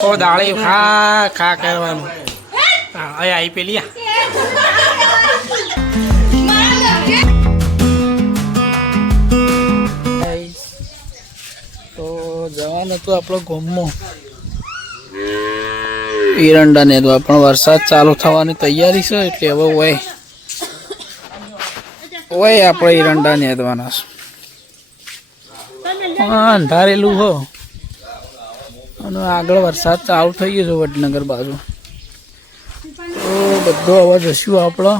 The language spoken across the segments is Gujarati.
તો દાળી એરંડા ને તો પણ વરસાદ ચાલુ થવાની તૈયારી છે, એટલે હવે હોય. હોય આપણે એરંડા નેદવાના છે. અંધારેલું હો. અને આગળ વરસાદ ચાલુ થઈ ગયો છે વડનગર બાજુ. તો બધો અવાજ હશું આપણો.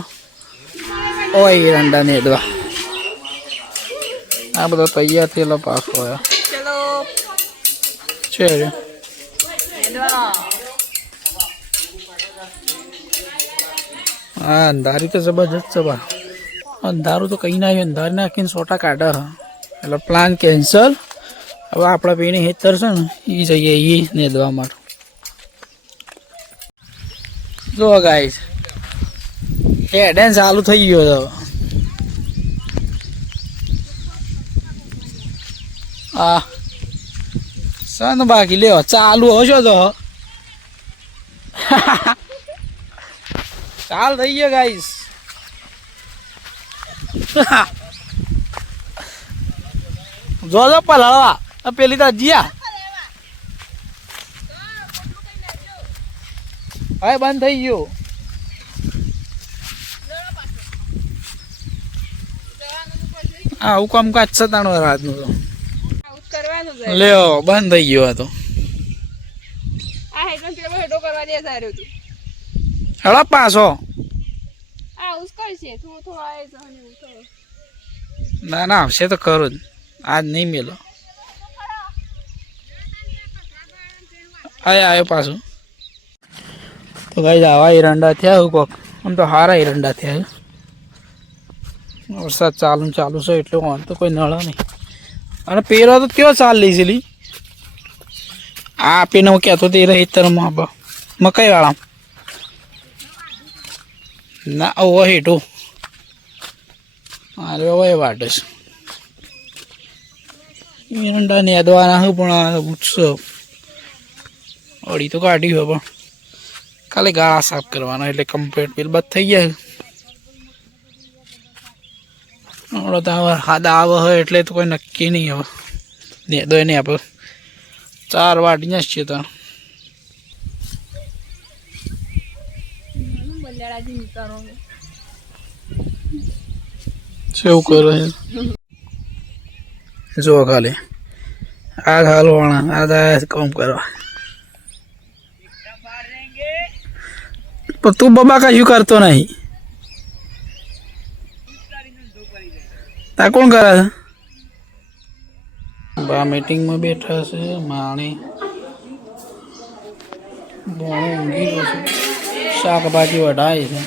હોય એરંડા એડવા. આ બધો તૈયાર થયેલો પાક હોય. છે હા અંધારી તો જબરજસ્ત છે બા અંધારું તો કંઈ ના અંધારી નાખીને સોટા કાઢે એટલે પ્લાન કેન્સલ હવે આપણા બેની હેતર છે ને એ જઈએ એ નેદવા માટે. જો ગાઈસ હેડેન ચાલુ થઈ ગયો હવે. આ સન બાકી લ્યો, ચાલુ હશો તો. ચાલ થઈ ગયો ગાઈસ જો જો પલાળવા. આ પેલી તો જીયા હવે બંધ થઈ ગયું. હા હું કામ કાચ સતાણો રાતનું તો. લ્યો, બંધ થઈ ગયો હતું હેળો પાછો. ના ના, આવશે તો ખરું જ. આજ નહીં મેલો. આય આવ્યો પાછું. તો ગાઈ આવા એરંડા થયા હું કોક. આમ તો હારા એરંડા થયા. વરસાદ ચાલુ ચાલુ છે, એટલે વાંધો તો કોઈ નળ નહીં. અને પેલો તો કેવો ચાલ લઈ છે લી? આ આપીને હું કહેતો તે રહી તર મકાઈ વાળા ના ઓ હેઠું. અરે હવે વાટે છે. એરંડા નેદવાના હું પણ ઉત્સવ. અડી તો કાઢી હોય પણ. ખાલી ગાળા સાફ કરવાના એટલે કમ્પ્લેટ બિલ બધ થઈ જાય. હમણાં તો હવે હાદા આવે હોય એટલે તો કોઈ નક્કી નહીં હવે. દે દો એને આપણે ચાર વાટીને જ છીએ તો. કરે જો ખાલી. આ હાલવાણા આ કામ કરવા. પણ તું બબા કશું કરતો નહીં. તા કોણ કરે છે? બા મીટિંગમાં બેઠા છે, માણી. બોણું ઊંઘી છે. શાકભાજી વઢાય છે.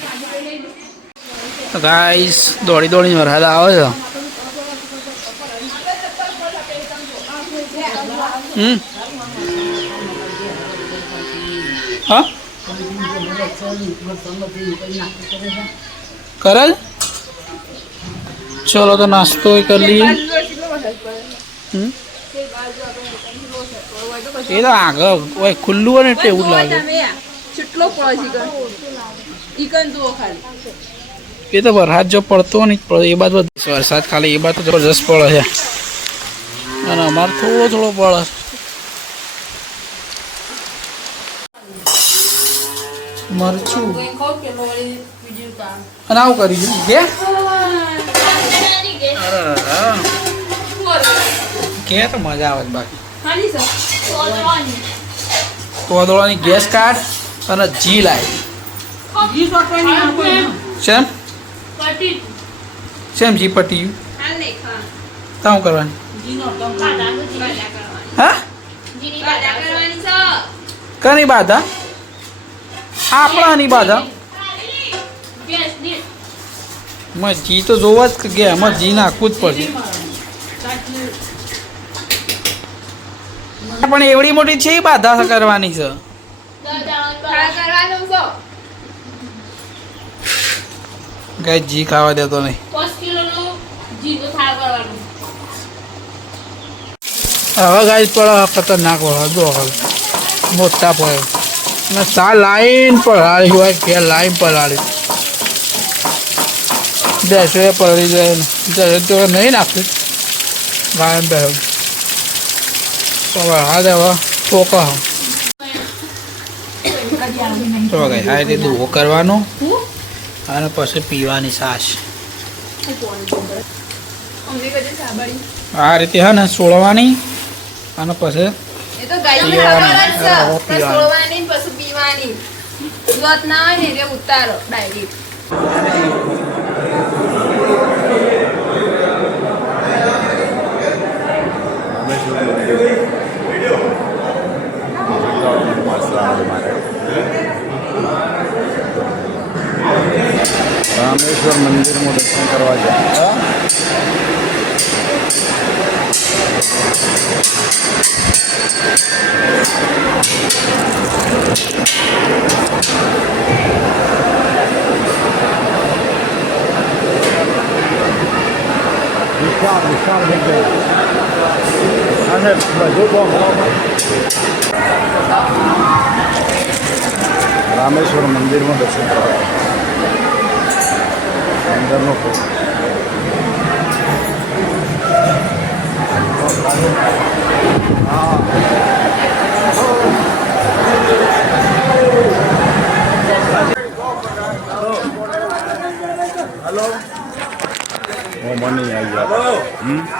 તો ગાઈસ દોડી દોડીને વરસાદ આવે છે. હમ? હા? કરે ચલો તો નાસ્તો કરી લઈએ. એ તો આગળ ઓય ખુલ્લું હોય ને એટલે એવું લાગે. એ તો વરસાદ જો પડતો નહીં પડે એ બાદ વરસાદ ખાલી એ બાદ તો જબરજસ્ત પડે છે. અને અમારે થોડો થોડો પડે. મરચું. અને આવું કરી દઉં. કે કે તો મજા આવે બાકી. હાની ગેસ કાઢ અને જી લાય. શેમ? શેમ જી પટી? હાલ નહીં ખા. તા હું કરવાની? હા? કની બાધા? આપણાની બાધા. માં જી તો જોવા જ ગયા એમાં જી નાખવું જ પડશે. પણ એવડી મોટી છે એ બાધા કરવાની છે? કઈ જી ખાવા દેતો નહીં. હવે ગાય પડે ખતરનાક હોય જો મોટા પડે અને સા લાઈન પલાળી હોય કે લાઈન પલાળી બેસો એ પલળી જાય જશે તો નહીં નાખશે ગાયન બેસો તો હા દેવા ચોકા તો ગઈ આ રીતે દુવો કરવાનો. અને પછી પીવાની સાંભળી આ રીતે હે ને સોળવાની. અને પછી પીવાની. ખબર જ છે હા, પીવાની. પણ છોડવાની ને હોય ને ઉતારો ડાયરેક્ટ રામેશ્વર મંદિરમાં દર્શન કરવા. અંદરનો હેલો. હું મને આવી ગયા. હમ,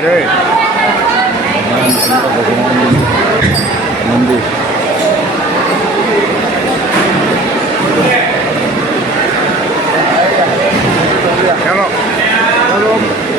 રે મંદિર ચલો ચલો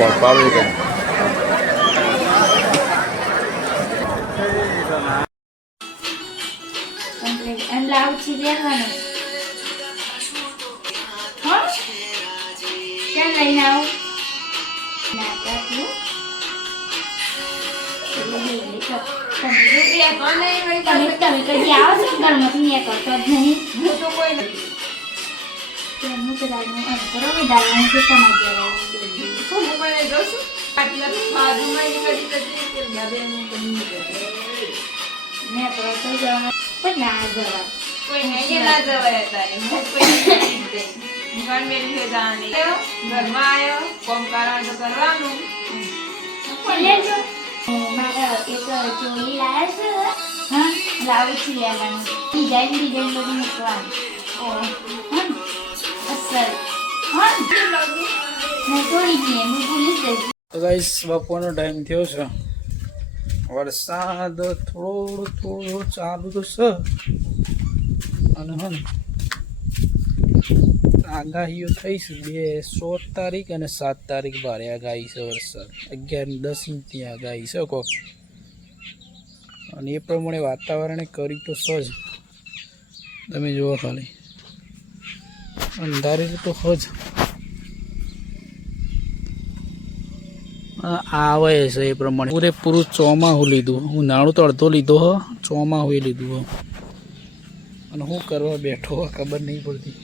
પાડું પાડું પાડું કંઈ કમ્પ્લીટ એમ લાવું છે લેવાનું હા ક્યાં લઈને આવું નાટકનું? તમે તમે કદી આવો છો ઘરમાંથી મેં કરતો જ નહીં હું મારા એક ચોલી લાયા છે. હા લાવું છું લેવાનું. ડિઝાઇન ડિઝાઇન બધું મૂકવાનું. ગાઈસ બપોરનો ટાઈમ થયો છે. વરસાદ થોડો થોડો ચાલુ તો છે. અને હન આગાહીઓ થઈ છે. બે સોળ તારીખ અને સાત તારીખ બારે આગાહી છે વરસાદ. અગિયાર દસ ઇંચની આગાહી છે કોક. અને એ પ્રમાણે વાતાવરણે કરી તો સજ તમે જુઓ ખાલી. અંધારેલું તો હોજ આવે છે એ પ્રમાણે. પૂરેપૂરું ચોમાહું લીધું. ઉનાળું તો અડધો લીધો હ. ચોમાહું લીધું હ. અને હું કરવા બેઠો હો, ખબર નહીં પડતી.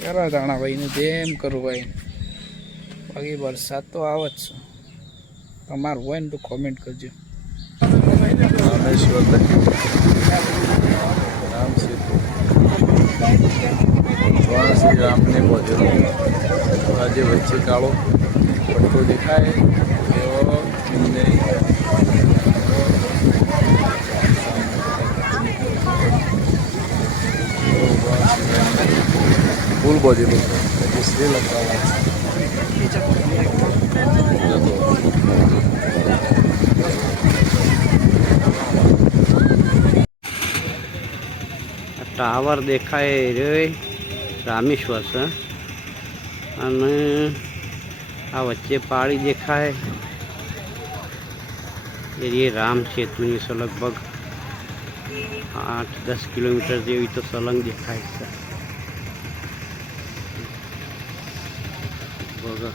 કરા જાણા ભાઈને, જેમ કરું ભાઈ બાકી વરસાદ તો આવે જ છે. તમારું હોય ને તો કોમેન્ટ કરજો રામેશ્વર દર્શન વચ્ચે કાળો પટ્ટો દેખાય. એવો ફૂલ બધેલું છે. શ્રીલંકા ટાવર દેખાય રે રામેશ્વર છે. અને આ વચ્ચે પાળી દેખાય. એ રામ સેતુની છે લગભગ આઠ દસ કિલોમીટર જેવી તો સલંગ દેખાય છે. લગભગ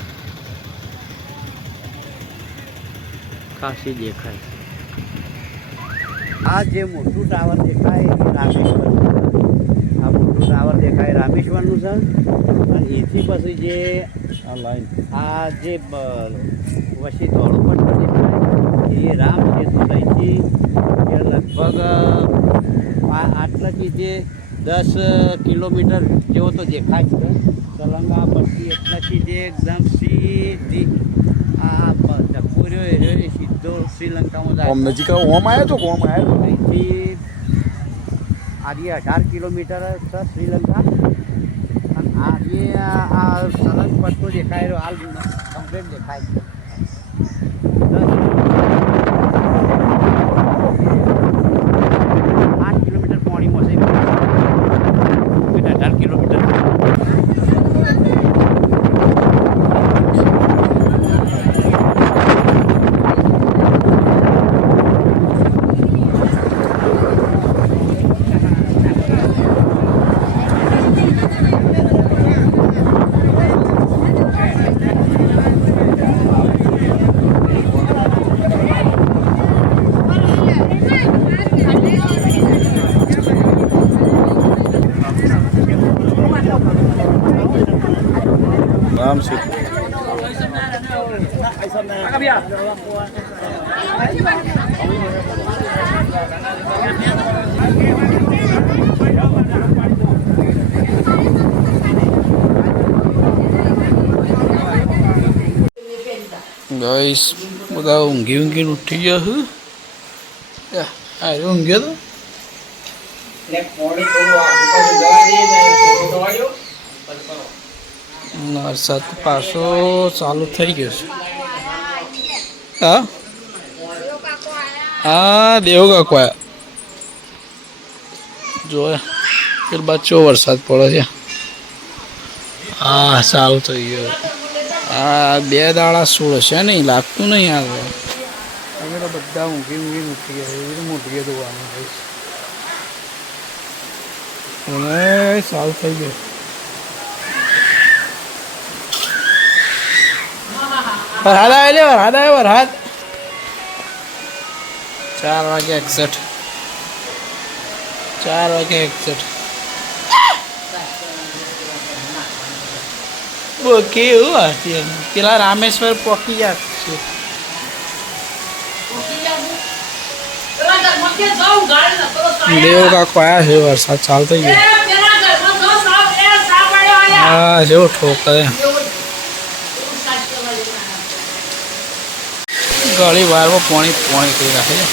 ખાસી દેખાય. આ જે મોટું ટાવર દેખાય રામેશ્વર. મોટું કાંઈ રામેશ્વરનું છે. અને એથી પછી જે આ જે વસી દેખાય એ રામ સેતુ લઈથી એ લગભગ આટલાથી જે દસ કિલોમીટર જેવો તો દેખાય છે. સલંગા પછી એટલાથી જે એકદમ સીધી આ ધક્કો રહ્યો એ સીધો શ્રીલંકામાં જાય નજીક ઓમ આવ્યો તો ઓમ આવ્યો અહીંથી આજે અઢાર કિલોમીટર છે શ્રીલંકા. અને આજે આ આ પડતો દેખાય હાલ કમ્પ્લેટ દેખાય છે દસ- આઠ કિલોમીટર પોણીમાં છે એટલે અઢાર કિલોમીટર રામ સેતુ ગાઈસ બધા ઊંઘી ઊંઘીને ઉઠી ગયા છે યા, આ રહ્યો ઊંઘ્યો તો? અને વરસાદ પાછો ચાલુ થઈ ગયો છે. હા? હા, દેવ કાકો આયા. જોયા પેલ બાદ ચો વરસાદ પડે છે. હા, ચાલુ થઈ ગયો. આ બે દાડા સોળ છે નહીં, લાગતું નહીં આગળ. અમે બધા ઊંઘી ઊંઘી ઉઠી ગયા એવી મોટી જોવાનું હવે સારું થઈ ગયું. વરસાદ આવે લે વરસાદ આવે વરસાદ ચાર વાગે એકસઠ. ચાર વાગે એકસઠ. કેવું હતી પેલા રામેશ્વર પોકી ગયા છે. દેવ કાકો આયા છે વરસાદ ચાલુ ગયો. હા જેવો ઠોકરે ગળી વારમાં પાણી પાણી થઈ રાખે છે.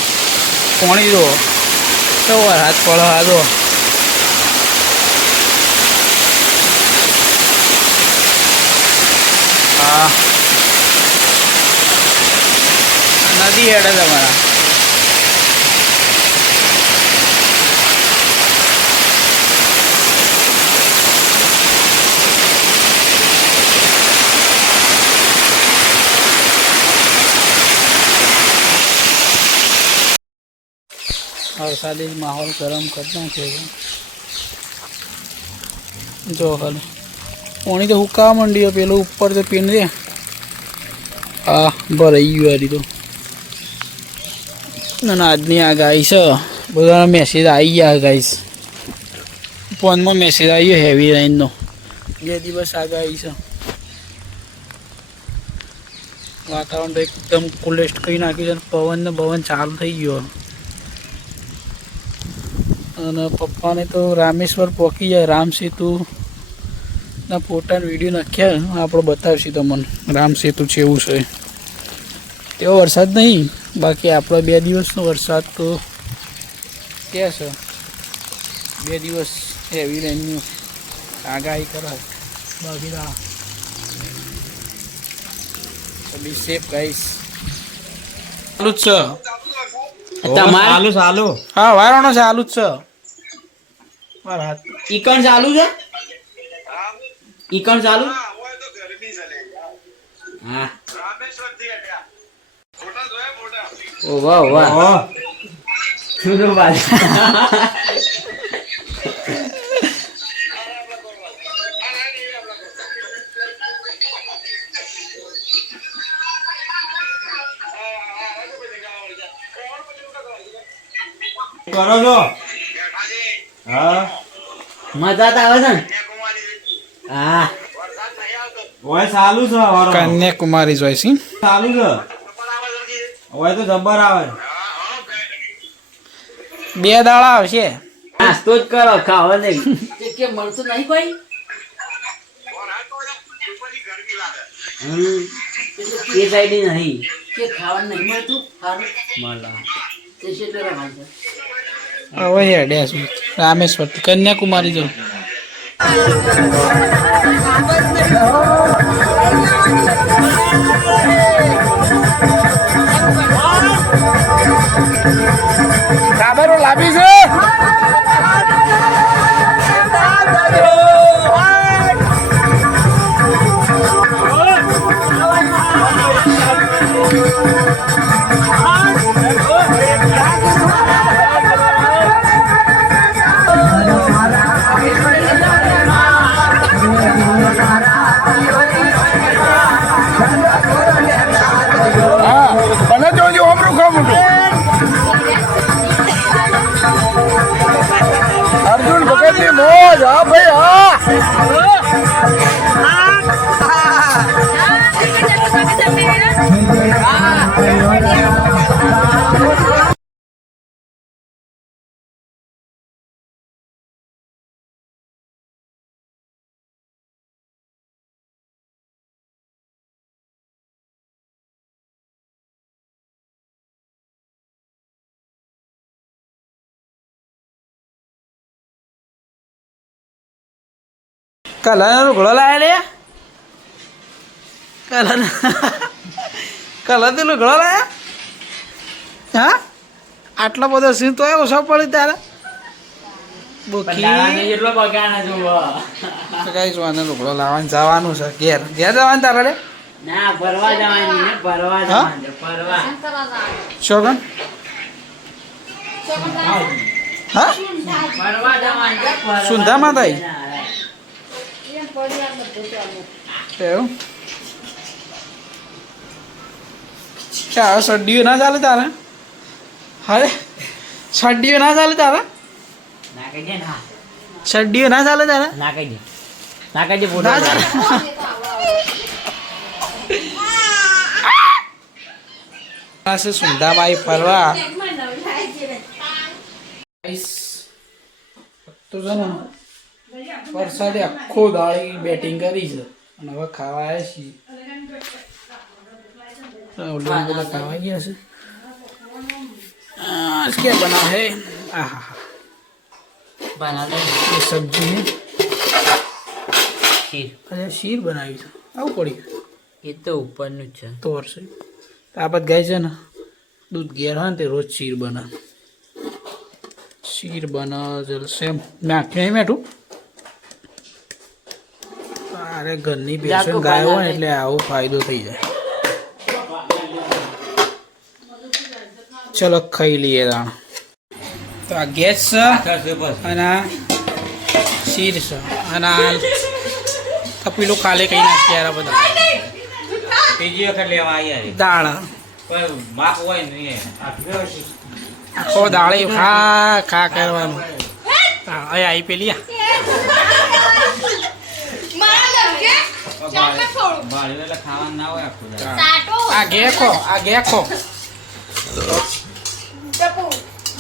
પાણી જો તો હાથ પડો જો હા નદી હેડે તમારા. વરસાદી માહોલ ગરમ કરી નાખ્યો જો ખાલી પાણી તો હુકા માંડ્યો પેલું ઉપર તો પીન રે. આ ભરાઈ ગયું હારી તો ના આજની આ છે. બધાના મેસેજ આવી ગયા ગાઈસ. ફોનમાં મેસેજ આવી ગયો હેવી રેન્જનો બે દિવસ આગાહી છે. વાતાવરણ તો એકદમ કુલેસ્ટ કરી નાખ્યું છે. પવન ને પવન ચાલુ થઈ ગયો. અને પપ્પાને તો રામેશ્વર પહોંચી જાય, રામ સેતુના ના ફોટા ને વીડિયો નાખ્યા. આપણે બતાવશું તમને. રામ સેતુ છે એવું છે. તેવો વરસાદ નહીં. બાકી આપણો બે દિવસનો વરસાદ તો કે છે? બે દિવસ હેવી રેનની આગાહી કરાય. બાકી બી સેફ ગાઈસ ચાલુ જ છે. ચાલુ ચાલુ. હા વારણો છે ચાલુ જ છે. મારા હાથ. ઈકણ ચાલુ છે? ઈકણ ચાલુ? હા ઓ વાહ વાહ. કરો છો? હા? મજા તો આવે છે ને. હા. ઓય ચાલુ છે હવારો. કન્યાકુમારી જોઈ છે. ચાલુ છે? ઓય તો જબ્બર આવે. બે દાડા આવશે. નાસ્તો જ કરો ખાવા નહીં. કોઈ? એ સાઈડ નહીં. મળે. હવે હેડ્યા રામેશ્વર કન્યાકુમારી જો કાબરો લાવી છે. બને હા. ભાઈ કલર લુગડો લાયા લે? કલર કલરથી લુગડો લાયા? હા? આટલો બધો સીન તો ઓછો પડી તારે પંડાળાને બુકી જેટલો બગાડ જુઓ. કઈ જોવાને લુગડો લાવવાનું જવાનું છે. ઘેર ઘેર જવાનું તારે શોગન હા? સુંધા જવાની છે, ફરવા સુંધામાં થાય? જવાની. એવું? ચા સડ્ડીઓ ના ચાલે તારે? અરે સડ્ડીઓ ના ચાલે તારે? ના કહી દે ના. સડ્ડીઓ ના ચાલે તારે? ના કહી દે. ના કહી દે ફોટો પાસે સુંધામાં ફરવા. તો વરસાદે આખો દાળી બેટિંગ કરી છે અને હવે ખાવા આવ્યા છીએ ઓલું બધા ખાવા ગયા છે आज क्या बना है आहा બના દે ये सब्जी है ખીર અરે શીર બનાવી છે આવું પડી એ તો ઉપરનું જ છે તો વર્ષે આ બધ ગાય છે ને દૂધ ઘેર હોય ને તે રોજ શીર બને શીર બને જલસે નાખ્યું નહીં મેઠું અરે ઘરની પેશન ગાય હોય એટલે આવો ફાયદો થઈ જાય. ચલો ખાઈ લઈએ દાણ. તો આ ગેસ છે અને શીર છે અને આ તપેલું ખાલે કઈ નાખી યાર આ બધા. ત્રીજી વખત લેવા આવ્યા દાળ પણ માપ એ. આખો દાળે ખા ખા કરવાનું. હા અહીં આવી પેલી ખાવાનું ના હોય આખું આ ગેખો આ ગેખો.